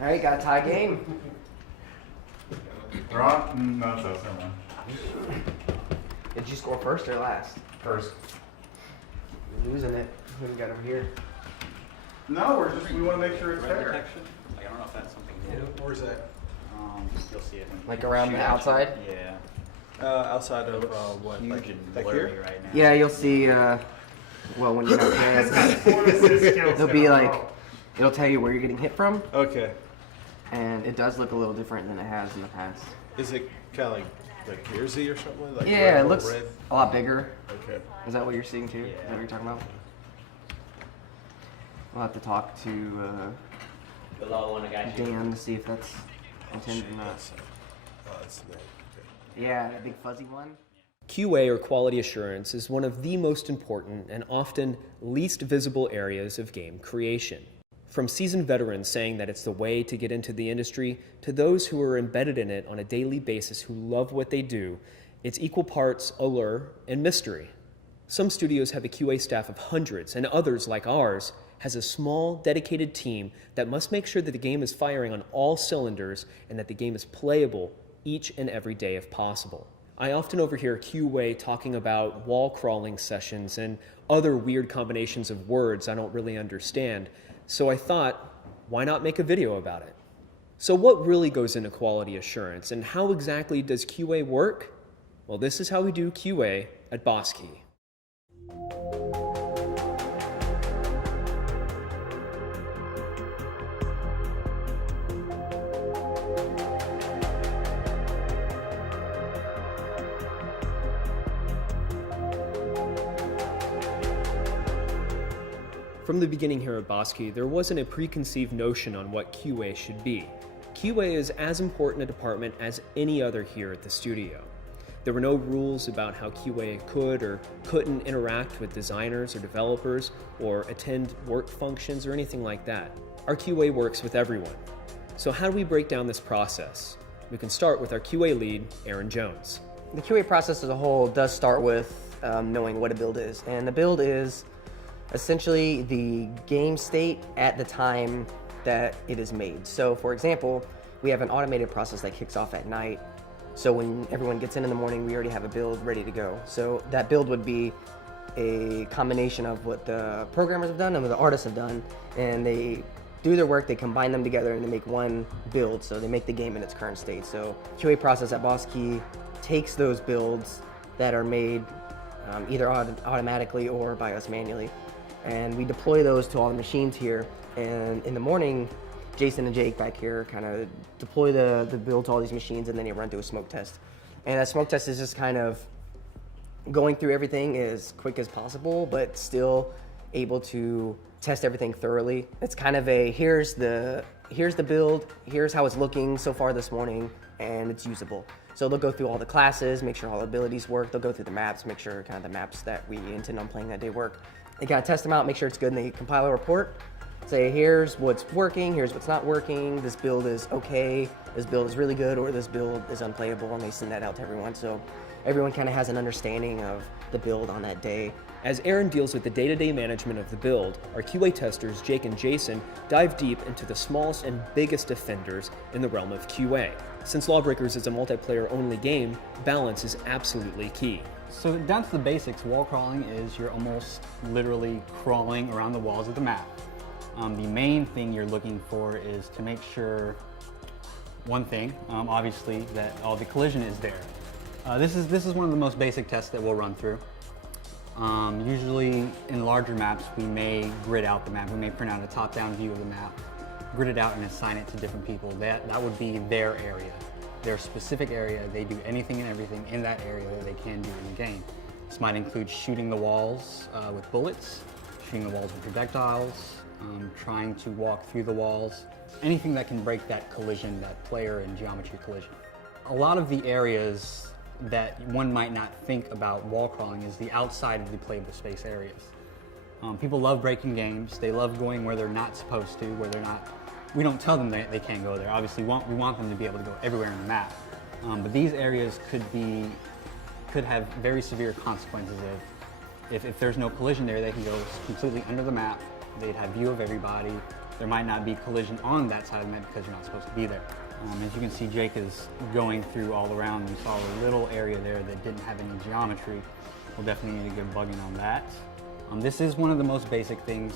All right, got a tie game. We're on? No, it's us, never mind. Did you score first or last? First. You're losing it. Who do we got over here? No, we want to make sure it's Red fair. detection? Like, I don't know if that's something new. Where's that? You'll see it when Like you around shoot the at you. outside? Yeah. Outside of what? Huge Like, and like blurry here? right now. Yeah, you'll see, well, when you're not playing, it'll be like, it'll tell you where you're getting hit from, Okay. and it does look a little different than it has in the past. Is it kind of like Gearsy or something? Like Yeah, red it or looks red? a lot bigger. Okay. Is that what you're seeing too? Is that what you're talking about? We'll have to talk to The low one, I got you. Dan to see if that's intended or not. That's okay. Yeah, that big fuzzy one. QA, or quality assurance, is one of the most important and often least visible areas of game creation. From seasoned veterans saying that it's the way to get into the industry, to those who are embedded in it on a daily basis who love what they do, it's equal parts allure and mystery. Some studios have a QA staff of hundreds, and others, like ours, has a small, dedicated team that must make sure that the game is firing on all cylinders and that the game is playable each and every day if possible. I often overhear QA talking about wall crawling sessions and other weird combinations of words I don't really understand, so I thought, why not make a video about it? So what really goes into quality assurance, and how exactly does QA work? Well, this is how we do QA at Boss Key. From the beginning here at Boss Key, there wasn't a preconceived notion on what QA should be. QA is as important a department as any other here at the studio. There were no rules about how QA could or couldn't interact with designers or developers or attend work functions or anything like that. Our QA works with everyone. So how do we break down this process? We can start with our QA lead, Aaron Jones. The QA process as a whole does start with knowing what a build is. And the build is essentially the game state at the time that it is made. So for example, we have an automated process that kicks off at night. So when everyone gets in the morning, we already have a build ready to go. So that build would be a combination of what the programmers have done and what the artists have done. And they do their work, they combine them together, and they make one build. So they make the game in its current state. So QA process at Boss Key takes those builds that are made either automatically or by us manually, and we deploy those to all the machines here. And in the morning, Jason and Jake back here kind of deploy the build to all these machines, and then they run through a smoke test. And that smoke test is just kind of going through everything as quick as possible, but still able to test everything thoroughly. It's kind of a, here's the build, here's how it's looking so far this morning, and it's usable. So they'll go through all the classes, make sure all the abilities work. They'll go through the maps, make sure kind of the maps that we intend on playing that day work. They kind of test them out, make sure it's good, and they compile a report. Say, here's what's working, here's what's not working, this build is okay, this build is really good, or this build is unplayable, and they send that out to everyone. So everyone kind of has an understanding of the build on that day. As Aaron deals with the day-to-day management of the build, our QA testers, Jake and Jason, dive deep into the smallest and biggest offenders in the realm of QA. Since LawBreakers is a multiplayer-only game, balance is absolutely key. So down to the basics, wall crawling is you're almost literally crawling around the walls of the map. The main thing you're looking for is to make sure, one thing, obviously, that all the collision is there. This is one of the most basic tests that we'll run through. Usually in larger maps, we may grid out the map. We may print out a top-down view of the map, grid it out and assign it to different people. That would be their area, their specific area. They do anything and everything in that area that they can do in the game. This might include shooting the walls with bullets, shooting the walls with projectiles, trying to walk through the walls, anything that can break that collision, that player and geometry collision. A lot of the areas that one might not think about wall crawling is the outside of the playable space areas. People love breaking games. They love going where they're not supposed to, where they're not. We don't tell them they can't go there. Obviously, we want them to be able to go everywhere in the map. But these areas could have very severe consequences if there's no collision there. They can go completely under the map. They'd have view of everybody. There might not be collision on that side of the map because you're not supposed to be there. As you can see, Jake is going through all around. We saw a little area there that didn't have any geometry. We'll definitely need to get bugging on that. This is one of the most basic things.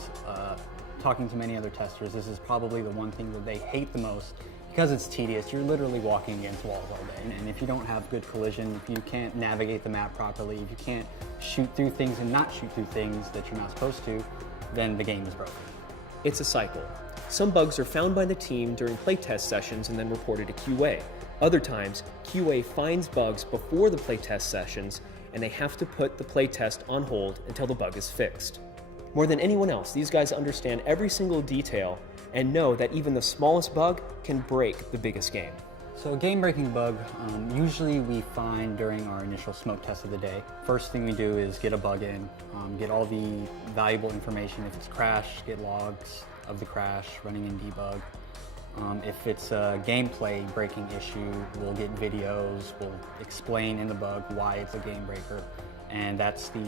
Talking to many other testers, this is probably the one thing that they hate the most because it's tedious. You're literally walking against walls all day. And if you don't have good collision, if you can't navigate the map properly, if you can't shoot through things and not shoot through things that you're not supposed to, then the game is broken. It's a cycle. Some bugs are found by the team during playtest sessions and then reported to QA. Other times, QA finds bugs before the playtest sessions, and they have to put the playtest on hold until the bug is fixed. More than anyone else, these guys understand every single detail and know that even the smallest bug can break the biggest game. So a game-breaking bug, usually we find during our initial smoke test of the day. First thing we do is get a bug in, get all the valuable information. If it's crash, get logs of the crash, running in debug. If it's a gameplay breaking issue, we'll get videos, we'll explain in the bug why it's a game breaker. And that's the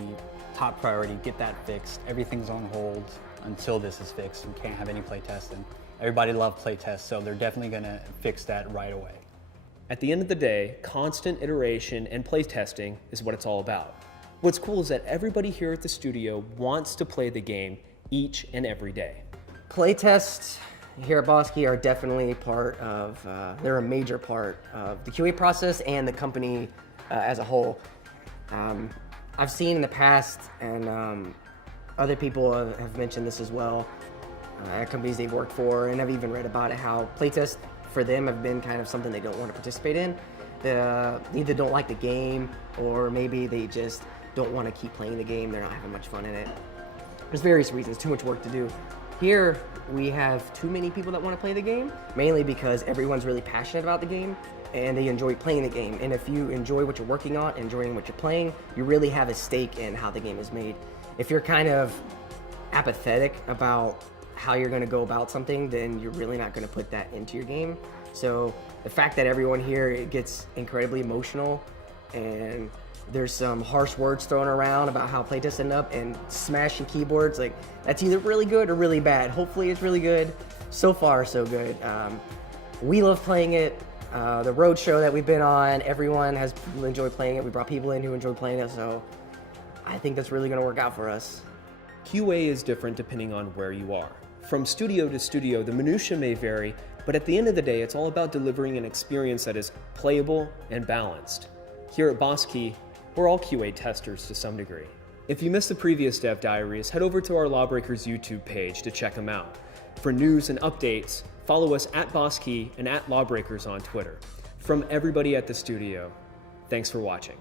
top priority, get that fixed. Everything's on hold until this is fixed. We can't have any play testing. Everybody loves play tests, so they're definitely gonna fix that right away. At the end of the day, constant iteration and play testing is what it's all about. What's cool is that everybody here at the studio wants to play the game each and every day. Playtests here at Bosky are definitely they're a major part of the QA process and the company as a whole. I've seen in the past, and other people have mentioned this as well, at companies they've worked for, and I've even read about it, how playtests for them have been kind of something they don't want to participate in. They either don't like the game, or maybe they just don't want to keep playing the game, they're not having much fun in it. There's various reasons, too much work to do. Here, we have too many people that want to play the game, mainly because everyone's really passionate about the game and they enjoy playing the game. And if you enjoy what you're working on, enjoying what you're playing, you really have a stake in how the game is made. If you're kind of apathetic about how you're going to go about something, then you're really not going to put that into your game. So the fact that everyone here gets incredibly emotional, and there's some harsh words thrown around about how playtests end up, and smashing keyboards, like, that's either really good or really bad. Hopefully it's really good. So far, so good. We love playing it. The road show that we've been on, everyone has enjoyed playing it. We brought people in who enjoy playing it, so I think that's really going to work out for us. QA is different depending on where you are. From studio to studio, the minutia may vary, but at the end of the day, it's all about delivering an experience that is playable and balanced. Here at Bosky, we're all QA testers to some degree. If you missed the previous Dev Diaries, head over to our LawBreakers YouTube page to check them out. For news and updates, follow us at Bosky and at LawBreakers on Twitter. From everybody at the studio, thanks for watching.